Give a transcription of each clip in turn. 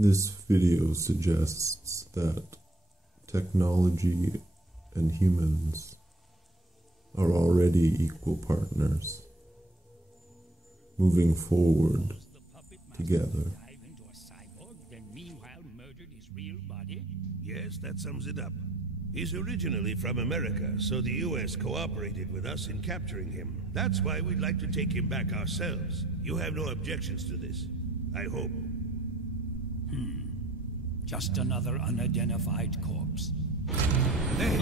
This video suggests that technology and humans are already equal partners, moving forward together. Yes, that sums it up. He's originally from America, so the US cooperated with us in capturing him. That's why we'd like to take him back ourselves. You have no objections to this, I hope. Just another unidentified corpse. Hey!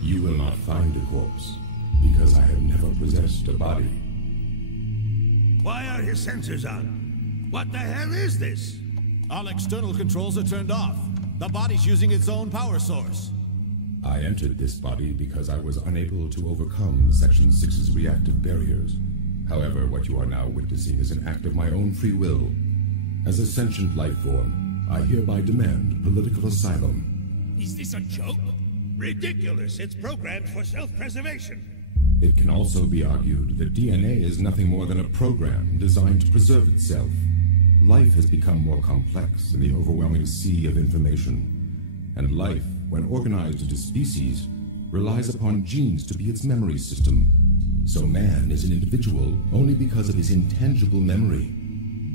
You will not find a corpse, because I have never possessed a body. Why are his sensors on? What the hell is this? All external controls are turned off. The body's using its own power source. I entered this body because I was unable to overcome Section 6's reactive barriers. However, what you are now witnessing is an act of my own free will. As a sentient life form, I hereby demand political asylum. Is this a joke? Ridiculous! It's programmed for self-preservation. It can also be argued that DNA is nothing more than a program designed to preserve itself. Life has become more complex in the overwhelming sea of information, and life, when organized into species, relies upon genes to be its memory system. So man is an individual only because of his intangible memory,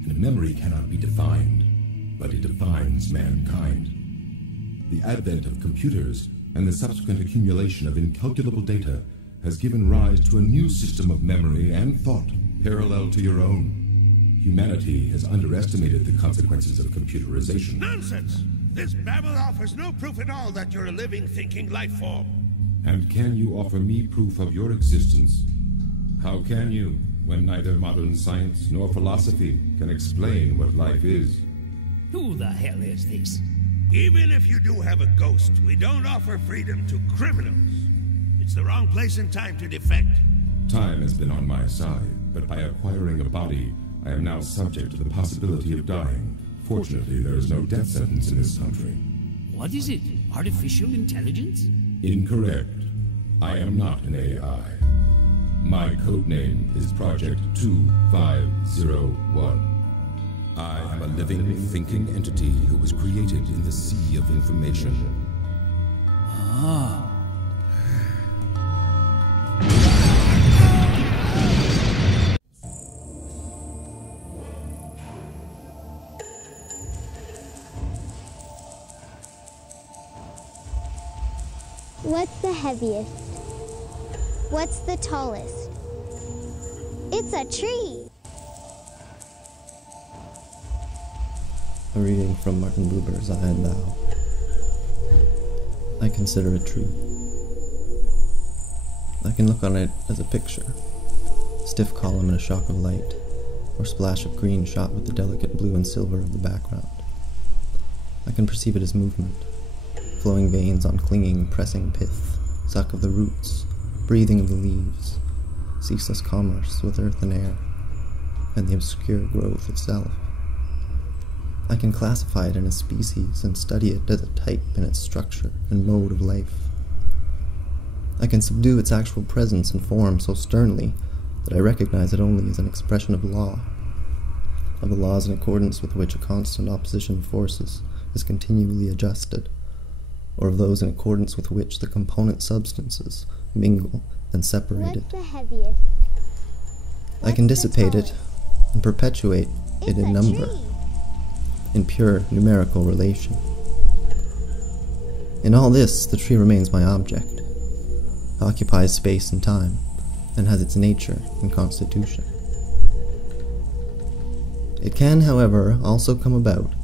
and memory cannot be defined, but it defines mankind. The advent of computers and the subsequent accumulation of incalculable data has given rise to a new system of memory and thought parallel to your own. Humanity has underestimated the consequences of computerization. Nonsense! This babble offers no proof at all that you're a living, thinking life form. And can you offer me proof of your existence? How can you, when neither modern science nor philosophy can explain what life is? Who the hell is this? Even if you do have a ghost, we don't offer freedom to criminals. It's the wrong place and time to defect. Time has been on my side, but by acquiring a body, I am now subject to the possibility of dying. Fortunately, there is no death sentence in this country. What is it? Artificial intelligence? Incorrect. I am not an AI. My codename is Project 2501. I am a living, thinking entity who was created in the sea of information. Ah. What's the heaviest? What's the tallest? It's a tree! A reading from Martin Buber's I and Thou. I consider a tree. I can look on it as a picture, stiff column in a shock of light, or splash of green shot with the delicate blue and silver of the background. I can perceive it as movement, flowing veins on clinging, pressing pith, suck of the roots, breathing of the leaves, ceaseless commerce with earth and air, and the obscure growth itself. I can classify it in a species and study it as a type in its structure and mode of life. I can subdue its actual presence and form so sternly that I recognize it only as an expression of law, of the laws in accordance with which a constant opposition of forces is continually adjusted, or of those in accordance with which the component substances mingle and separate it. What's the heaviest? I can dissipate it and perpetuate it in number, in pure numerical relation. In all this, the tree remains my object, occupies space and time, and has its nature and constitution. It can, however, also come about,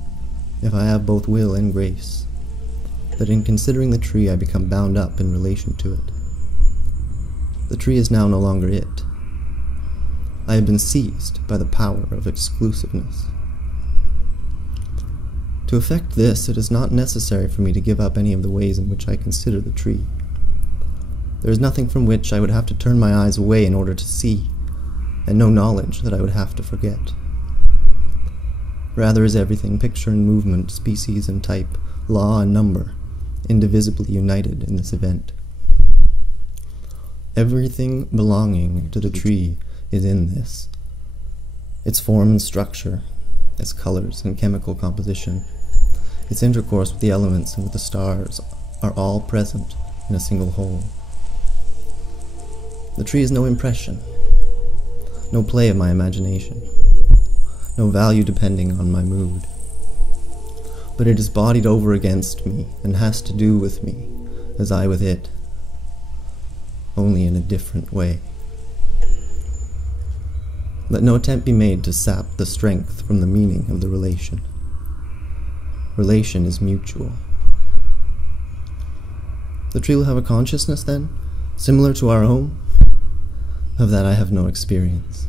if I have both will and grace, that in considering the tree I become bound up in relation to it. The tree is now no longer it. I have been seized by the power of exclusiveness. To effect this, it is not necessary for me to give up any of the ways in which I consider the tree. There is nothing from which I would have to turn my eyes away in order to see, and no knowledge that I would have to forget. Rather is everything, picture and movement, species and type, law and number, indivisibly united in this event. Everything belonging to the tree is in this, its form and structure, its colors and chemical composition, its intercourse with the elements and with the stars are all present in a single whole. The tree is no impression, no play of my imagination, no value depending on my mood, but it is bodied over against me and has to do with me as I with it, only in a different way. Let no attempt be made to sap the strength from the meaning of the relation. Relation is mutual. The tree will have a consciousness, then, similar to our own? Of that I have no experience.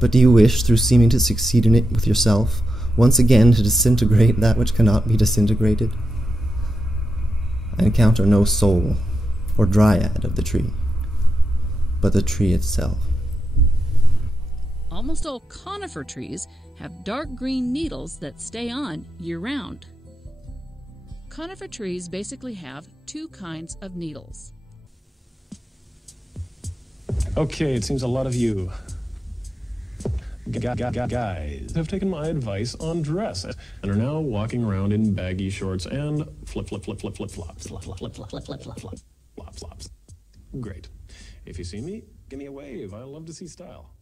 But do you wish, through seeming to succeed in it with yourself, once again to disintegrate that which cannot be disintegrated? I encounter no soul or dryad of the tree, but the tree itself. Almost all conifer trees have dark green needles that stay on year-round. Conifer trees basically have two kinds of needles. Okay, it seems a lot of you guys have taken my advice on dress and are now walking around in baggy shorts and flip-flops. Great. If you see me, give me a wave. I love to see style.